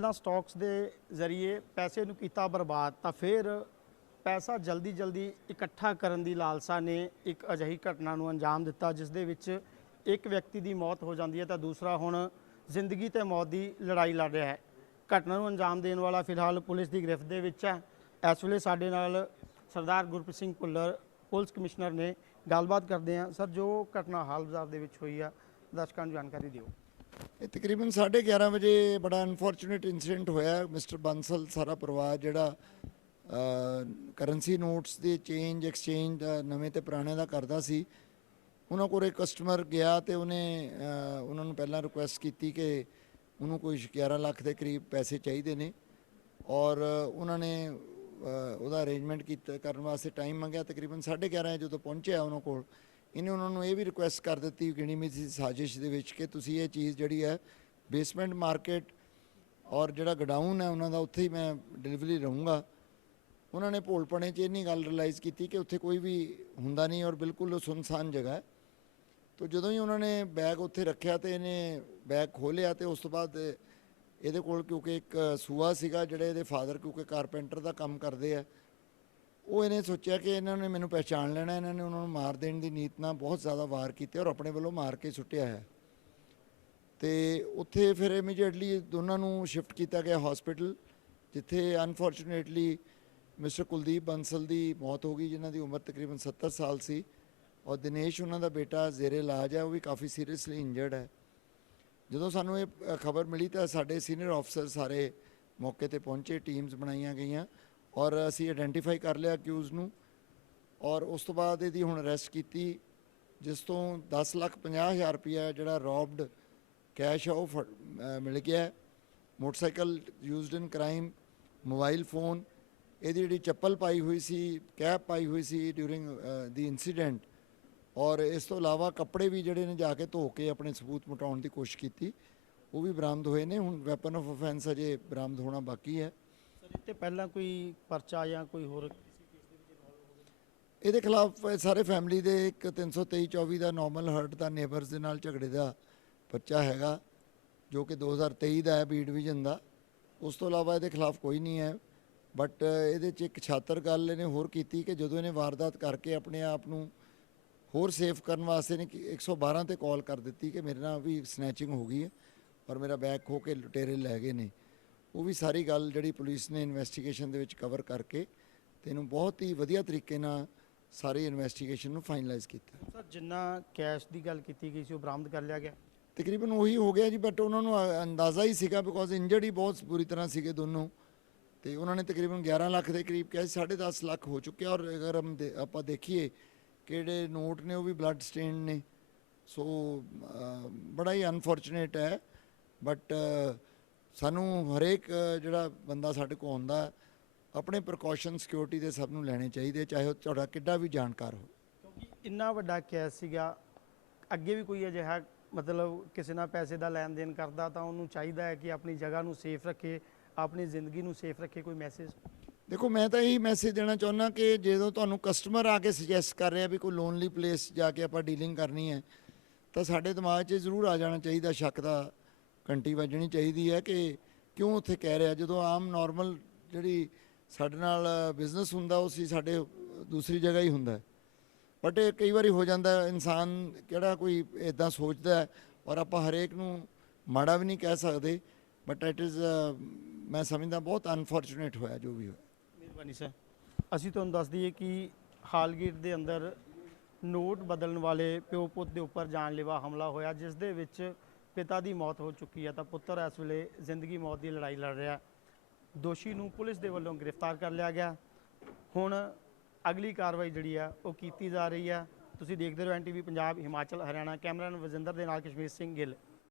ਪਹਿਲਾਂ ਸਟਾਕਸ ਦੇ ਜ਼ਰੀਏ ਪੈਸੇ ਨੂੰ ਕੀਤਾ ਬਰਬਾਦ, ਤਾਂ ਫਿਰ ਪੈਸਾ ਜਲਦੀ ਜਲਦੀ ਇਕੱਠਾ ਕਰਨ ਦੀ ਲਾਲਸਾ ਨੇ ਇੱਕ ਅਜਿਹੀ ਘਟਨਾ ਨੂੰ ਅੰਜਾਮ ਦਿੱਤਾ, ਜਿਸ ਦੇ ਵਿੱਚ ਇੱਕ ਵਿਅਕਤੀ ਦੀ ਮੌਤ ਹੋ ਜਾਂਦੀ ਹੈ ਤਾਂ ਦੂਸਰਾ ਹੁਣ ਜ਼ਿੰਦਗੀ ਤੇ ਮੌਤ ਦੀ ਲੜਾਈ ਲੜ ਰਿਹਾ ਹੈ। ਘਟਨਾ ਨੂੰ ਅੰਜਾਮ ਦੇਣ ਵਾਲਾ ਫਿਲਹਾਲ ਪੁਲਿਸ ਦੀ ਗ੍ਰਿਫਤ ਦੇ ਵਿੱਚ ਹੈ। ਇਸ ਵੇਲੇ ਸਾਡੇ ਨਾਲ ਸਰਦਾਰ ਗੁਰਪ੍ਰੀਤ ਸਿੰਘ ਭੁੱਲਰ, ਪੁਲਿਸ ਕਮਿਸ਼ਨਰ ਨੇ ਗੱਲਬਾਤ ਕਰਦੇ ਹਾਂ। ਸਰ, ਜੋ ਘਟਨਾ ਹਾਲ ਬਾਜ਼ਾਰ ਦੇ ਵਿੱਚ ਹੋਈ ਆ, ਦਰਸ਼ਕਾਂ ਨੂੰ ਜਾਣਕਾਰੀ ਦਿਓ। ਇਹ ਤਕਰੀਬਨ 11:30 ਵਜੇ ਬੜਾ ਅਨਫੋਰਚੂਨੇਟ ਇਨਸੀਡੈਂਟ ਹੋਇਆ। ਮਿਸਟਰ ਬੰਸਲ, ਸਾਰਾ ਪਰਿਵਾਰ ਜਿਹੜਾ ਕਰੰਸੀ ਨੋਟਸ ਦੇ ਚੇਂਜ ਐਕਸਚੇਂਜ ਨਵੇਂ ਤੇ ਪੁਰਾਣੇ ਦਾ ਕਰਦਾ ਸੀ। ਉਹਨਾਂ ਕੋਲ ਇੱਕ ਕਸਟਮਰ ਗਿਆ ਤੇ ਉਹਨੇ ਉਹਨਾਂ ਨੂੰ ਪਹਿਲਾਂ ਰਿਕੁਐਸਟ ਕੀਤੀ ਕਿ ਉਹਨੂੰ ਕੋਈ 11 ਲੱਖ ਦੇ ਕਰੀਬ ਪੈਸੇ ਚਾਹੀਦੇ ਨੇ। ਔਰ ਉਹਨਾਂ ਨੇ ਉਹਦਾ ਅਰੇਂਜਮੈਂਟ ਕੀਤਾ ਕਰਨ ਵਾਸਤੇ ਟਾਈਮ ਮੰਗਿਆ। ਤਕਰੀਬਨ 11:30 ਜਦੋਂ ਪਹੁੰਚਿਆ ਉਹਨਾਂ ਕੋਲ ਇਹਨੇ ਉਹਨਾਂ ਨੂੰ ਇਹ ਵੀ ਰਿਕੁਐਸਟ ਕਰ ਦਿੱਤੀ ਗਿਣੀ ਮਿਥੀ ਸਾਜ਼ਿਸ਼ ਦੇ ਵਿੱਚ ਕਿ ਤੁਸੀਂ ਇਹ ਚੀਜ਼ ਜਿਹੜੀ ਹੈ ਬੇਸਮੈਂਟ ਮਾਰਕੀਟ ਔਰ ਜਿਹੜਾ ਗਡਾਊਨ ਹੈ ਉਹਨਾਂ ਦਾ ਉੱਥੇ ਹੀ ਮੈਂ ਡਿਲੀਵਰੀ ਰਹੂੰਗਾ। ਉਹਨਾਂ ਨੇ ਭੋਲਪਣੇ 'ਚ ਇੰਨੀ ਗੱਲ ਰਿਅਲਾਈਜ਼ ਕੀਤੀ ਕਿ ਉੱਥੇ ਕੋਈ ਵੀ ਹੁੰਦਾ ਨਹੀਂ ਔਰ ਬਿਲਕੁਲ ਉਹ ਸੁਨਸਾਨ ਜਗ੍ਹਾ ਹੈ। ਤੋ ਜਦੋਂ ਹੀ ਉਹਨਾਂ ਨੇ ਬੈਗ ਉੱਥੇ ਰੱਖਿਆ ਤੇ ਇਹਨੇ ਬੈਗ ਖੋਲ੍ਹਿਆ ਤੇ ਉਸ ਤੋਂ ਬਾਅਦ ਇਹਦੇ ਕੋਲ ਕਿਉਂਕਿ ਇੱਕ ਸੂਆ ਸੀਗਾ, ਜਿਹੜੇ ਇਹਦੇ ਫਾਦਰ ਕਿਉਂਕਿ ਕਾਰਪੈਂਟਰ ਦਾ ਕੰਮ ਕਰਦੇ ਆ ਉਹ ਇਹਨੇ ਸੋਚਿਆ ਕਿ ਇਹਨਾਂ ਨੇ ਮੈਨੂੰ ਪਹਿਚਾਣ ਲੈਣਾ, ਇਹਨਾਂ ਨੇ ਉਹਨਾਂ ਨੂੰ ਮਾਰ ਦੇਣ ਦੀ ਨੀਤ ਨਾਲ ਬਹੁਤ ਜ਼ਿਆਦਾ ਵਾਰ ਕੀਤੇ ਔਰ ਆਪਣੇ ਵੱਲੋਂ ਮਾਰ ਕੇ ਸੁੱਟਿਆ ਹੈ। ਤੇ ਉੱਥੇ ਫਿਰ ਇਮੀਡੀਏਟਲੀ ਦੋਨਾਂ ਨੂੰ ਸ਼ਿਫਟ ਕੀਤਾ ਗਿਆ ਹਸਪੀਟਲ ਜਿੱਥੇ ਅਨਫੋਰਚੂਨੇਟਲੀ ਮਿਸਟਰ ਕੁਲਦੀਪ ਬੰਸਲ ਦੀ ਮੌਤ ਹੋ ਗਈ, ਜਿਨ੍ਹਾਂ ਦੀ ਉਮਰ ਤਕਰੀਬਨ 70 ਸਾਲ ਸੀ ਔਰ ਦਿਨੇਸ਼ ਉਹਨਾਂ ਦਾ ਬੇਟਾ ਜ਼ੇਰੇ ਇਲਾਜ ਹੈ, ਉਹ ਵੀ ਕਾਫੀ ਸੀਰੀਅਸਲੀ ਇੰਜਰਡ ਹੈ। ਜਦੋਂ ਸਾਨੂੰ ਇਹ ਖਬਰ ਮਿਲੀ ਤਾਂ ਸਾਡੇ ਸੀਨੀਅਰ ਅਫਸਰ ਸਾਰੇ ਮੌਕੇ ਤੇ ਪਹੁੰਚੇ ਟੀਮਸ ਬਣਾਈਆਂ ਗਈਆਂ। ਔਰ ਅਸੀਂ ਆਇਡੈਂਟੀਫਾਈ ਕਰ ਲਿਆ ਅਕਿਊਜ਼ ਨੂੰ ਔਰ ਉਸ ਤੋਂ ਬਾਅਦ ਇਹਦੀ ਹੁਣ ਅਰੈਸਟ ਕੀਤੀ, ਜਿਸ ਤੋਂ 10 ਲੱਖ 50 ਹਜ਼ਾਰ ਰੁਪਇਆ ਜਿਹੜਾ ਰੌਬਡ ਕੈਸ਼ ਆ ਉਹ ਫੜ- ਮਿਲ ਗਿਆ। Motorcycle used in crime mobile phone ਇਹਦੀ ਜਿਹੜੀ ਚੱਪਲ ਪਾਈ ਹੋਈ ਸੀ, ਕੈਪ ਪਾਈ ਹੋਈ ਸੀ ਡਿਊਰਿੰਗ ਦੀ ਇਨਸੀਡੈਂਟ ਔਰ ਇਸ ਤੋਂ ਇਲਾਵਾ ਕੱਪੜੇ ਵੀ ਜਿਹੜੇ ਨੇ ਜਾ ਕੇ ਧੋ ਕੇ ਆਪਣੇ ਸਬੂਤ ਮਿਟਾਉਣ ਦੀ ਕੋਸ਼ਿਸ਼ ਕੀਤੀ, ਉਹ ਵੀ ਬਰਾਮਦ ਹੋਏ ਨੇ। ਹੁਣ ਵੈਪਨ ਆਫ ਆਫੈਂਸ ਅਜੇ ਬਰਾਮਦ ਹੋਣਾ ਬਾਕੀ ਹੈ। ਤੇ ਪਹਿਲਾਂ ਕੋਈ ਪਰਚਾ ਜਾਂ ਕੋਈ ਹੋਰ ਇਹਦੇ ਖਿਲਾਫ ਸਾਰੇ ਫੈਮਿਲੀ ਦੇ ਇੱਕ 323 24 ਦਾ ਨਾਰਮਲ ਹਰਟ ਦਾ ਨੇਬਰਸ ਦੇ ਨਾਲ ਝਗੜੇ ਦਾ ਪਰਚਾ ਹੈਗਾ, ਜੋ ਕਿ 2023 ਦਾ ਹੈ ਬੀ ਡਿਵੀਜ਼ਨ ਦਾ। ਉਸ ਤੋਂ ਇਲਾਵਾ ਇਹਦੇ ਖਿਲਾਫ ਕੋਈ ਨਹੀਂ ਹੈ। ਬਟ ਇਹਦੇ 'ਚ ਇੱਕ ਛਾਤਰ ਗੱਲ ਇਹਨੇ ਹੋਰ ਕੀਤੀ ਕਿ ਜਦੋਂ ਇਹਨੇ ਵਾਰਦਾਤ ਕਰਕੇ ਆਪਣੇ ਆਪ ਨੂੰ ਹੋਰ ਸੇਫ ਕਰਨ ਵਾਸਤੇ ਨੇ 112 ਤੇ ਕਾਲ ਕਰ ਦਿੱਤੀ ਕਿ ਮੇਰੇ ਨਾਲ ਵੀ ਸਨੈਚਿੰਗ ਹੋ ਗਈ ਹੈ ਔਰ ਮੇਰਾ ਬੈਗ ਖੋ ਕੇ ਲੁਟੇਰੇ ਲੈ ਗਏ ਨੇ। ਉਹ ਵੀ ਸਾਰੀ ਗੱਲ ਜਿਹੜੀ ਪੁਲਿਸ ਨੇ ਇਨਵੈਸਟੀਗੇਸ਼ਨ ਦੇ ਵਿੱਚ ਕਵਰ ਕਰਕੇ ਤੇ ਇਹਨੂੰ ਬਹੁਤ ਹੀ ਵਧੀਆ ਤਰੀਕੇ ਨਾਲ ਸਾਰੀ ਇਨਵੈਸਟੀਗੇਸ਼ਨ ਨੂੰ ਫਾਈਨਲਾਈਜ਼ ਕੀਤਾ। ਸਰ ਜਿੰਨਾ ਕੈਸ਼ ਦੀ ਗੱਲ ਕੀਤੀ ਗਈ ਸੀ ਉਹ ਬਰਾਮਦ ਕਰ ਲਿਆ ਗਿਆ? ਤਕਰੀਬਨ ਉਹੀ ਹੋ ਗਿਆ ਜੀ ਬਟ ਉਹਨਾਂ ਨੂੰ ਅੰਦਾਜ਼ਾ ਹੀ ਸੀਗਾ ਬਿਕੋਜ਼ ਇੰਜਰਡ ਹੀ ਬਹੁਤ ਬੁਰੀ ਤਰ੍ਹਾਂ ਸੀਗੇ ਦੋਨੋਂ। ਤੇ ਉਹਨਾਂ ਨੇ ਤਕਰੀਬਨ 11 ਲੱਖ ਦੇ ਕਰੀਬ ਕਿਹਾ ਸੀ 10.5 ਲੱਖ ਹੋ ਚੁੱਕਿਆ। ਔਰ ਅਗਰ ਆਪਾਂ ਦੇਖੀਏ ਕਿਹੜੇ ਨੋਟ ਨੇ ਉਹ ਵੀ ਬਲੱਡ ਸਟੇਨ ਨੇ। ਸੋ ਬੜਾ ਹੀ ਅਨਫੋਰਚੂਨੇਟ ਹੈ। ਬਟ ਸਾਨੂੰ ਹਰੇਕ ਜਿਹੜਾ ਬੰਦਾ ਸਾਡੇ ਕੋਲ ਆਉਂਦਾ ਆਪਣੇ ਪ੍ਰੀਕਾਸ਼ਨ ਸਿਕਿਉਰਿਟੀ ਦੇ ਸਭ ਨੂੰ ਲੈਣੇ ਚਾਹੀਦੇ ਚਾਹੇ ਉਹ ਤੁਹਾਡਾ ਕਿੱਡਾ ਵੀ ਜਾਣਕਾਰ ਹੋ। ਕਿਉਂਕਿ ਇੰਨਾ ਵੱਡਾ ਕੈਸ਼ ਸੀਗਾ ਅੱਗੇ ਵੀ ਕੋਈ ਅਜਿਹਾ ਮਤਲਬ ਕਿਸੇ ਨਾਲ ਪੈਸੇ ਦਾ ਲੈਣ ਦੇਣ ਕਰਦਾ ਤਾਂ ਉਹਨੂੰ ਚਾਹੀਦਾ ਹੈ ਕਿ ਆਪਣੀ ਜਗ੍ਹਾ ਨੂੰ ਸੇਫ ਰੱਖੇ ਆਪਣੀ ਜ਼ਿੰਦਗੀ ਨੂੰ ਸੇਫ ਰੱਖੇ ਕੋਈ ਮੈਸੇਜ ਦੇਖੋ ਮੈਂ ਤਾਂ ਇਹੀ ਮੈਸੇਜ ਦੇਣਾ ਚਾਹੁੰਦਾ ਕਿ ਜਦੋਂ ਤੁਹਾਨੂੰ ਕਸਟਮਰ ਆ ਕੇ ਸੁਜੈਸਟ ਕਰ ਰਿਹਾ ਵੀ ਕੋਈ ਲੋਨਲੀ ਪਲੇਸ ਜਾ ਕੇ ਆਪਾਂ ਡੀਲਿੰਗ ਕਰਨੀ ਹੈ ਤਾਂ ਸਾਡੇ ਦਿਮਾਗ 'ਚ ਜ਼ਰੂਰ ਆ ਜਾਣਾ ਚਾਹੀਦਾ ਸ਼ੱਕ ਦਾ ਘੰਟੀ ਵੱਜਣੀ ਚਾਹੀਦੀ ਹੈ ਕਿ ਕਿਉਂ ਉੱਥੇ ਕਹਿ ਰਿਹਾ? ਜਦੋਂ ਆਮ ਨਾਰਮਲ ਜਿਹੜੀ ਸਾਡੇ ਨਾਲ ਬਿਜ਼ਨਸ ਹੁੰਦਾ, ਉਹ ਸੀ ਸਾਡੇ ਦੂਸਰੀ ਜਗ੍ਹਾ ਹੀ ਹੁੰਦਾ ਬਟ ਇਹ ਕਈ ਵਾਰੀ ਹੋ ਜਾਂਦਾ ਇਨਸਾਨ ਕਿਹੜਾ ਕੋਈ ਇਦਾਂ ਸੋਚਦਾ ਔਰ ਆਪਾਂ ਹਰੇਕ ਨੂੰ ਮਾੜਾ ਵੀ ਨਹੀਂ ਕਹਿ ਸਕਦੇ ਬਟ ਇਟ ਇਜ਼ ਮੈਂ ਸਮਝਦਾ ਬਹੁਤ ਅਨਫੋਰਚੂਨੇਟ ਹੋਇਆ ਜੋ ਵੀ ਹੋਇਆ। ਮਿਹਰਬਾਨੀ ਸਰ। ਅਸੀਂ ਤੁਹਾਨੂੰ ਦੱਸ ਦਈਏ ਕਿ ਹਾਲਗੇਟ ਦੇ ਅੰਦਰ ਨੋਟ ਬਦਲਣ ਵਾਲੇ ਪਿਓ ਪੁੱਤ ਦੇ ਉੱਪਰ ਜਾਨਲੇਵਾ ਹਮਲਾ ਹੋਇਆ, ਜਿਸ ਦੇ ਵਿੱਚ ਪਿਤਾ ਦੀ ਮੌਤ ਹੋ ਚੁੱਕੀ ਹੈ ਤਾਂ ਪੁੱਤਰ ਇਸ ਵੇਲੇ ਜ਼ਿੰਦਗੀ ਮੌਤ ਦੀ ਲੜਾਈ ਲੜ ਰਿਹਾ। ਦੋਸ਼ੀ ਨੂੰ ਪੁਲਿਸ ਦੇ ਵੱਲੋਂ ਗ੍ਰਿਫਤਾਰ ਕਰ ਲਿਆ ਗਿਆ। ਹੁਣ ਅਗਲੀ ਕਾਰਵਾਈ ਜਿਹੜੀ ਆ, ਉਹ ਕੀਤੀ ਜਾ ਰਹੀ ਆ। ਤੁਸੀਂ ਦੇਖਦੇ ਰਹੋ ਐਨਟੀਵੀ ਪੰਜਾਬ, ਹਿਮਾਚਲ, ਹਰਿਆਣਾ, ਕੈਮਰਾਮੈਨ ਵਜਿੰਦਰ ਦੇ ਨਾਲ ਕਸ਼ਮੀਰ ਸਿੰਘ ਗਿੱਲ।